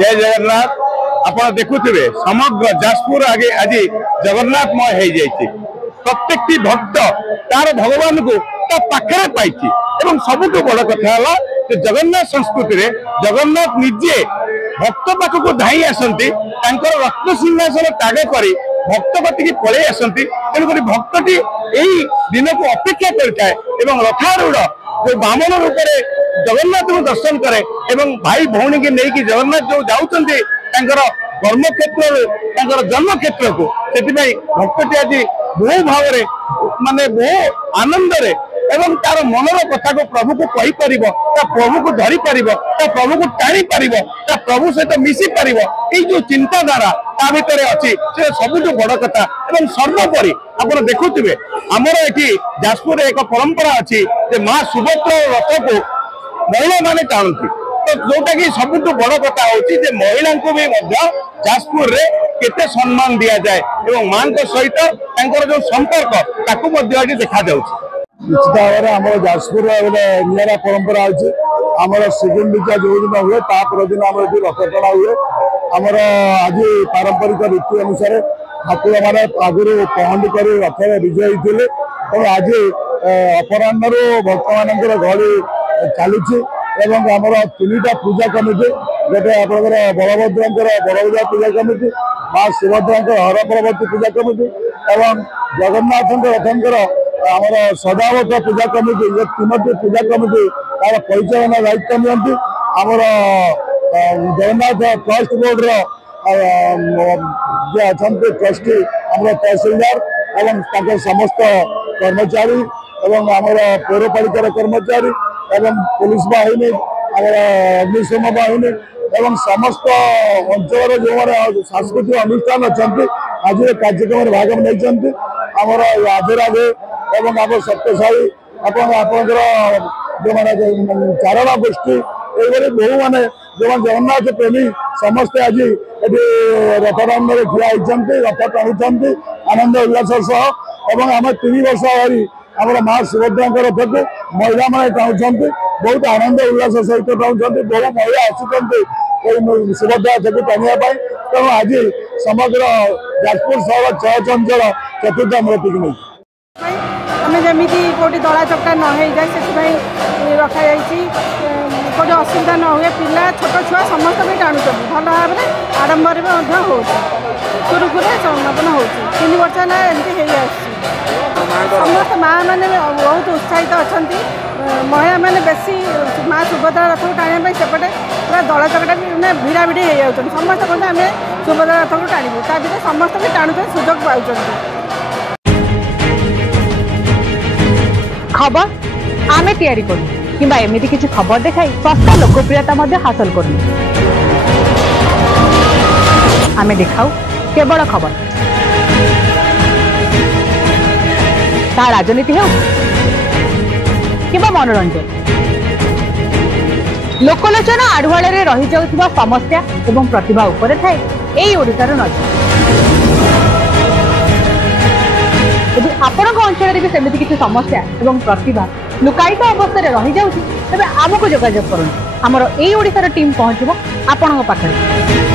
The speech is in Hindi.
जय जगन्नाथ। आप देखुवे समग्र जाजपुर आगे आज जगन्नाथमय हो जाए। प्रत्येक भक्त तार भगवान को पाखे पाई। सबुठ बड़ कथा है जगन्नाथ संस्कृति रे जगन्नाथ निजे भक्त पाखक धाई आसती रत्न सिंहासन त्याग कर भक्त कति पलि आसती। तेणुक भक्तटी यही दिन को अपेक्षा करए रथारूढ़ जो बामन रूप में जगन्नाथ को दर्शन करे भाई भौणी की नहीं जगन्नाथ जो जाऊँच कर्म क्षेत्र जन्म क्षेत्र को भक्तटी आज बहु भाव माने बहु आनंद एवं तार मनर कथा को प्रभु को कही पार प्रभु को धरी पार प्रभु को टाणी पार प्रभु सहित मिसी पार ये जो चिंताधारा ता भीतर अच्छी से सबुठ बड़ कथा। सर्वोपरि आप देखुवे आमर ये जाजपुर एक परंपरा अच्छी माँ सुभद्रा रथ को महिला माने टाणती। तो जोटा कि सबुठ बड़ कथा हूँ महिला को भी जाजपुर रे केते सम्मान दि जाए मां सहित जो संपर्क ताकू देखा जाउछि। निश्चित भाव में आम जाजपुर गोटे निरा परंपरा अच्छी आमर श्रीगुंडिचा जो दिन हुए दिन आम ये रथ टଣା हुए। आमर आज पारंपरिक रीति अनुसार ठाकुर मैंने आगुरी पहंडी कर रथ विजय होते तेणु आज अपराह भक्त मान गहली चलुची आमर 3टा पूजा कमिटी गोटे आप बलभद्र बड़भद्र पूजा कमिटी माँ सुभद्रा हर परवर्ती पूजा कमिटी और जगन्नाथ रथंकर आमर सदावत पूजा कमिटी ये 3टी पूजा कमिटी तार परिचालना दायित्व नियंती। आमर जगन्नाथ ट्रस्ट बोर्ड जे अच्छा ट्रस्टी आम तहसीलदार और समस्त कर्मचारी एवं आमर पौरपालिकार कर्मचारी एवं पुलिस बाहिनी आमर अग्निशम बाहिनी एवं समस्त अंचल जो मैंने सांस्कृतिक अनुष्ठान अच्छा आज कार्यक्रम भाग नहीं आमर राधे राधे एवं आप सत्यसाई आपंकर जो मैंने चारणा गोष्ठी ये बहु मैंने जो जगन्नाथ प्रेमी समस्ते आज ये रथदान में ठिया होती रथ टाणुंट आनंद उल्लास सह आम 3 वर्ष हरी आम माँ सुभद्रा रथ को महिला मैंने टाणुंट बहुत आनंद उल्लास सहित टाणुंट बहु महिला आसुच्च सुभद्रा रथ को टाणिया तेणु आज समग्र जाजपुर सहर चर्च अंचल चतुर्थ मूर्ति की नहीं आम जमी कौटी दला चक्का न हो जाए से रखा कौटी असुविधा न हुए पिला छोट छुआ समस्त भी टाणुच भल भाव में आडम्बर हो सुरुखुरे समापन हो 3 वर्ष है एमती हो समस्त माँ मैंने बहुत उत्साहित अच्छा महिला मैंने बेसी माँ सुभद्रा रथ को टाणी सेपटे पूरा दला चकटा भी भिड़ा भिड़ी हो समस्त कहते आम सुभद्रा रथ को टाणु ता भर समस्त भी टाणुच सुजोग पाँच खबर आमे तैयारी करूँ किंबा एमिति किछि खबर देखाई सस्ता लोकप्रियता हासिल करूँ। आमे देखाऊ केवल खबर ता राजनीति हो किंबा मनोरंजन लोकलोचन आढ़ुआल रही जाउथिबा समस्या एवं प्रतिभा उपरे थाए एई ओडिशार नजर। यदि आपण अंचल भी सेमती किसी समस्या एवं प्रतिभा लुकायित अवस्था रही जाउछि तेबे आमको जोगाजोग करूँ आमर एई ओडिशार टीम पहुँचबो आपणक पाखरे।